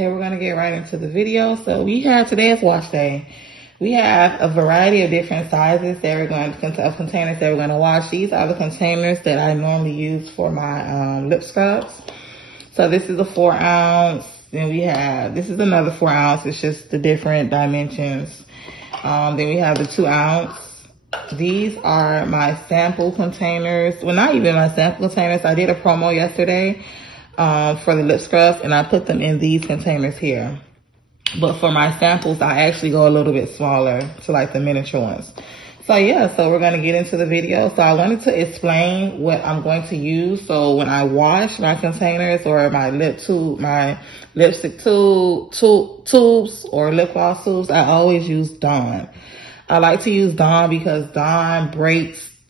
Okay, we're gonna get right into the video. So today is wash day. We have a variety of different sizes that we're going to, of containers that we're going to wash. These are the containers that I normally use for my lip scrubs. So this is a 4 ounce. Then this is another 4 ounce. It's just the different dimensions. Then we have the 2 ounce. These are my sample containers. Well, not even my sample containers. I did a promo yesterday for the lip scrubs, and I put them in these containers here. But for my samples, I actually go a little bit smaller to like the miniature ones. So yeah, so we're going to get into the video. So I wanted to explain what I'm going to use. So when I wash my containers or my lipstick tubes or lip gloss tubes, I always use Dawn. I like to use Dawn because Dawn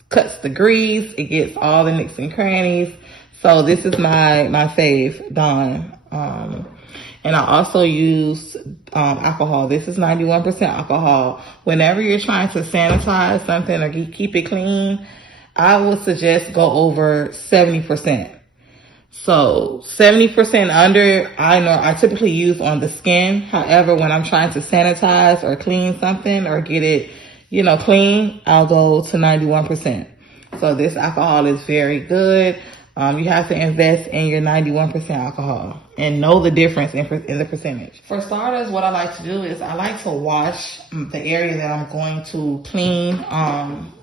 cuts the grease. It gets all the nicks and crannies. So this is my fave, Dawn. And I also use alcohol. This is 91% alcohol. Whenever you're trying to sanitize something or keep it clean, I would suggest go over 70%. So 70% under, I typically use on the skin. However, when I'm trying to sanitize or clean something or get it, clean, I'll go to 91%. So this alcohol is very good. You have to invest in your 91% alcohol and know the difference in the percentage. For starters, what I like to do is I like to wash the area that I'm going to clean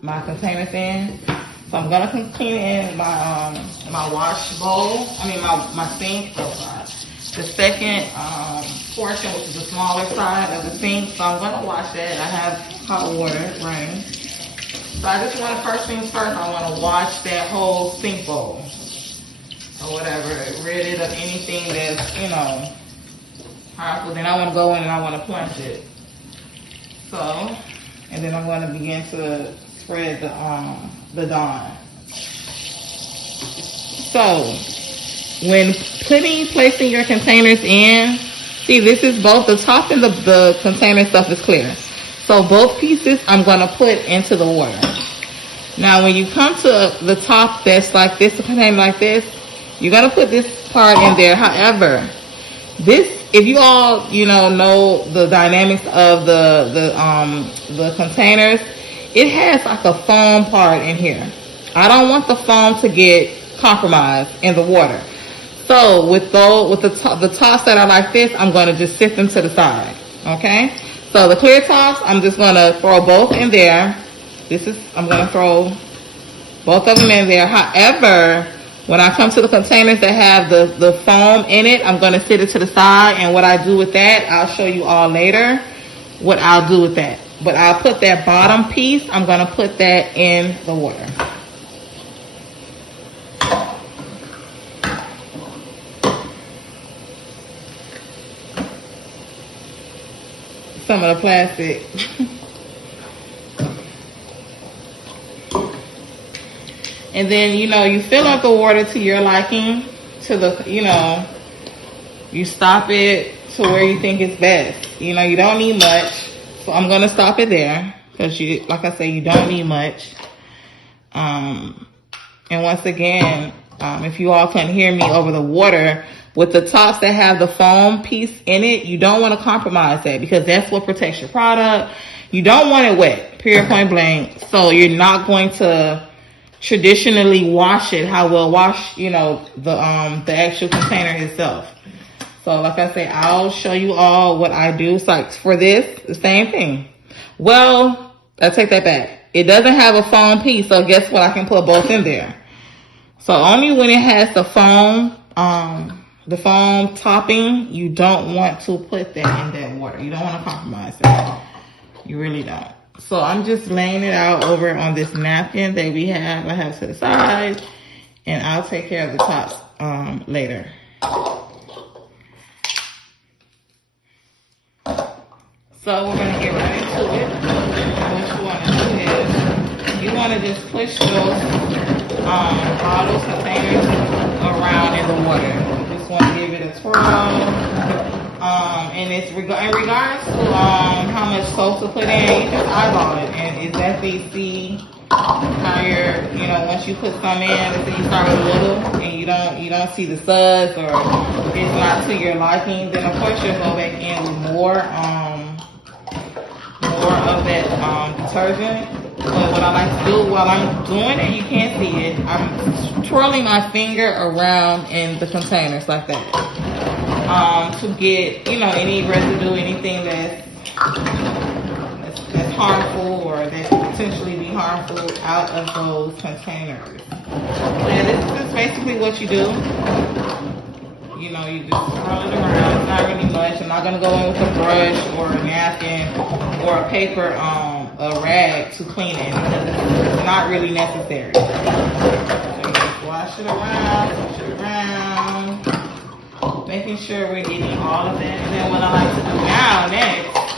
my containers in. So I'm gonna clean it in my wash bowl. My sink. The second portion, which is the smaller side of the sink. So I'm gonna wash that. I have hot water running. So I just want to, first things first, I want to wash that whole sink bowl or whatever, rid it of anything that's, harmful. Then I want to go in and I want to plunge it. So, and then I'm going to begin to spread the Dawn. So, when placing your containers in, see, this is both the top and the container stuff is clear. So both pieces I'm going to put into the water. Now when you come to the top that's like this, a container like this, you're going to put this part in there. However, if you all, know the dynamics of the containers, it has like a foam part in here. I don't want the foam to get compromised in the water. So with the tops that are like this, I'm going to just sit them to the side. Okay? So the clear tops, I'm just going to throw both in there. I'm going to throw both of them in there. However, when I come to the containers that have the foam in it, I'm going to sit it to the side. And what I do with that, I'll show you all later what I'll do with that. But I'll put that bottom piece, I'm going to put that in the water. Some of the plastic. And then, you fill up the water to your liking, you stop it to where you think it's best. You don't need much. So I'm going to stop it there because like I say, you don't need much. And once again, if you all can hear me over the water, with the tops that have the foam piece in it, you don't want to compromise that because that's what protects your product. You don't want it wet, period, point blank. So you're not going to traditionally wash it how we'll wash, the actual container itself. So like I say, I'll show you all what I do. So like for this, the same thing. Well, I take that back. It doesn't have a foam piece, so guess what? I can put both in there. So only when it has the foam topping, you don't want to put that in that water. You don't want to compromise that. You really don't. So I'm just laying it out over on this napkin that I have to the side, and I'll take care of the tops later. So we're gonna get right into it. What you want to do is you want to just push all those containers around in the water. You just want to give it a twirl. And it's in regards to how much soap to put in, you just eyeball it and exactly see how once you put some in, let's say you start with a little and you don't see the suds or it's not to your liking, then of course you'll go back in with more of that detergent. But what I like to do while I'm doing it, you can't see it, I'm twirling my finger around in the containers like that, to get any residue, anything that's harmful or that could potentially be harmful out of those containers. And this is just basically what you do. You just swirl it around. It's not really much. I'm not gonna go in with a brush or a napkin or a paper, a rag to clean it because it's not really necessary. So you just wash it around, making sure we're getting all of that. And then what I like to do now next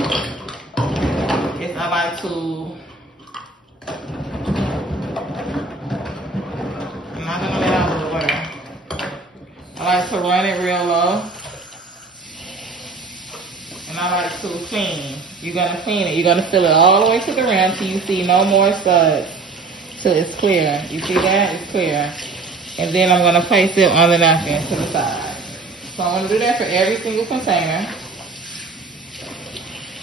is I like to, I'm not gonna let out the water. I like to run it real low. And I like to clean. You're gonna clean it. You're gonna fill it all the way to the rim till you see no more suds. Till it's clear. You see that? It's clear. And then I'm gonna place it on the napkin to the side. So I'm gonna do that for every single container.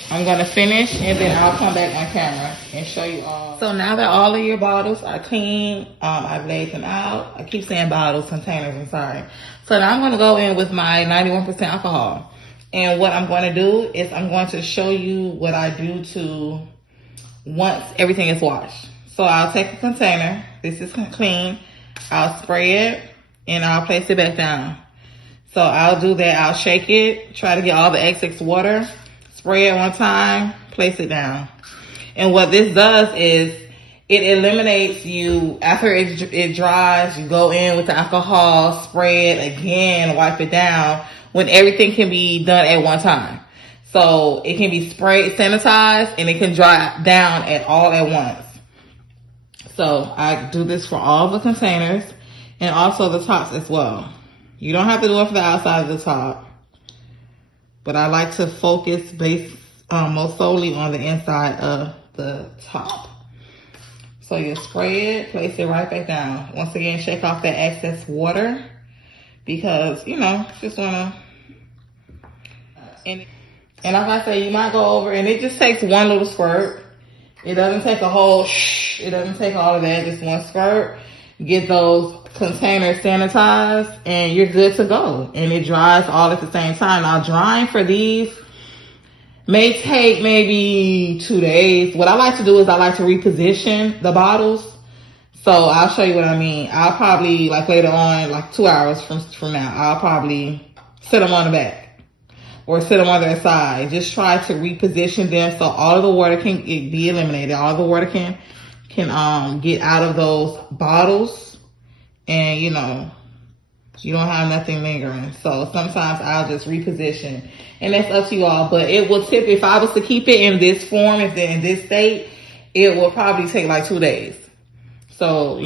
I'm gonna finish and then I'll come back on camera and show you all. So now that all of your bottles are clean, I've laid them out. I keep saying bottles, containers, I'm sorry. So now I'm gonna go in with my 91% alcohol. And what I'm gonna do is I'm going to show you what I do to once everything is washed. So I'll take a container, this is clean, I'll spray it and I'll place it back down. So I'll do that, I'll shake it, try to get all the excess water. Spray it one time, place it down. And what this does is it eliminates you, after it dries, you go in with the alcohol, spray it again, wipe it down, when everything can be done at one time. So it can be sprayed, sanitized, and it can dry down all at once. So I do this for all the containers and also the tops as well. You don't have to do it for the outside of the top. But I like to focus most solely on the inside of the top. So you spray it, place it right back down. Once again, shake off that excess water because, just want to. And like I say, you might go over and it just takes one little squirt. It doesn't take a whole it doesn't take all of that, just one squirt. Get those containers sanitized and you're good to go. And it dries all at the same time. Now drying for these may take maybe 2 days. What I like to do is I like to reposition the bottles. So I'll show you what I mean. I'll probably later on, 2 hours from now, I'll probably set them on the back or set them on their side. Just try to reposition them so all of the water can be eliminated. All of the water can get out of those bottles and you don't have nothing lingering. So sometimes I'll just reposition and that's up to you all, but it will tip, if I was to keep it in this form, if they're in this state, it will probably take 2 days. So,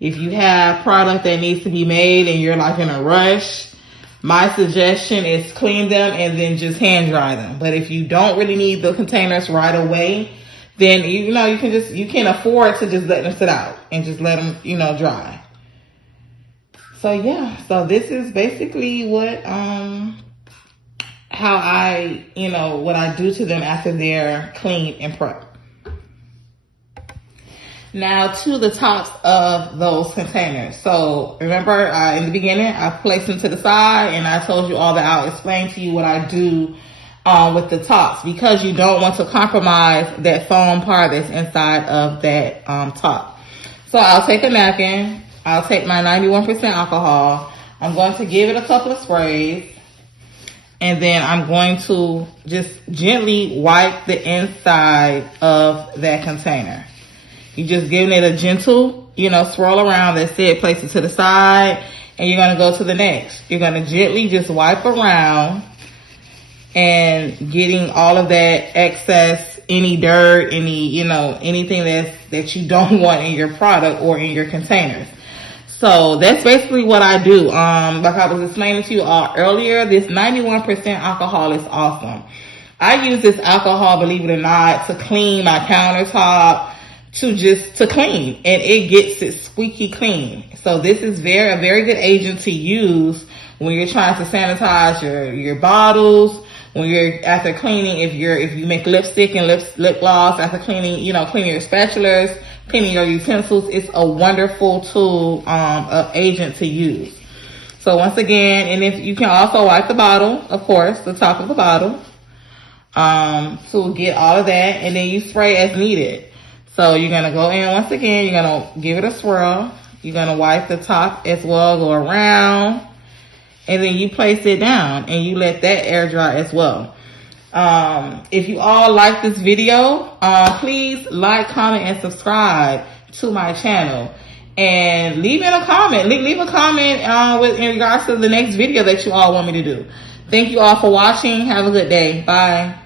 if you have product that needs to be made and you're in a rush, my suggestion is clean them and then just hand dry them. But if you don't really need the containers right away, then you can afford to just let them sit out and just let them, dry. So yeah, so this is basically what, how I, what I do to them after they're cleaned and prepped. Now to the tops of those containers. So remember in the beginning, I placed them to the side and I told you all that I'll explain to you what I do with the tops because you don't want to compromise that foam part that's inside of that top. So I'll take a napkin. I'll take my 91% alcohol. I'm going to give it a couple of sprays. And then I'm going to just gently wipe the inside of that container. You're just giving it a gentle, swirl around. That's it. Place it to the side. And you're going to go to the next. You're going to gently just wipe around and getting all of that excess, any dirt, anything that you don't want in your product or in your containers. So that's basically what I do. Like I was explaining to you all earlier, this 91% alcohol is awesome. I use this alcohol, believe it or not, to clean my countertop, to clean, and it gets it squeaky clean. So this is a very good agent to use when you're trying to sanitize your bottles, when you're after cleaning, if you make lipstick and lip gloss after cleaning, cleaning your spatulas, cleaning your utensils. It's a wonderful tool, agent to use. So once again, and if you can also wipe the bottle, of course, the top of the bottle, to get all of that, and then you spray as needed. So you're gonna go in once again, you're gonna give it a swirl, you're gonna wipe the top as well, go around, and then you place it down and you let that air dry as well. If you all like this video, please like, comment, and subscribe to my channel. And leave in a comment. Leave a comment in regards to the next video that you all want me to do. Thank you all for watching. Have a good day. Bye.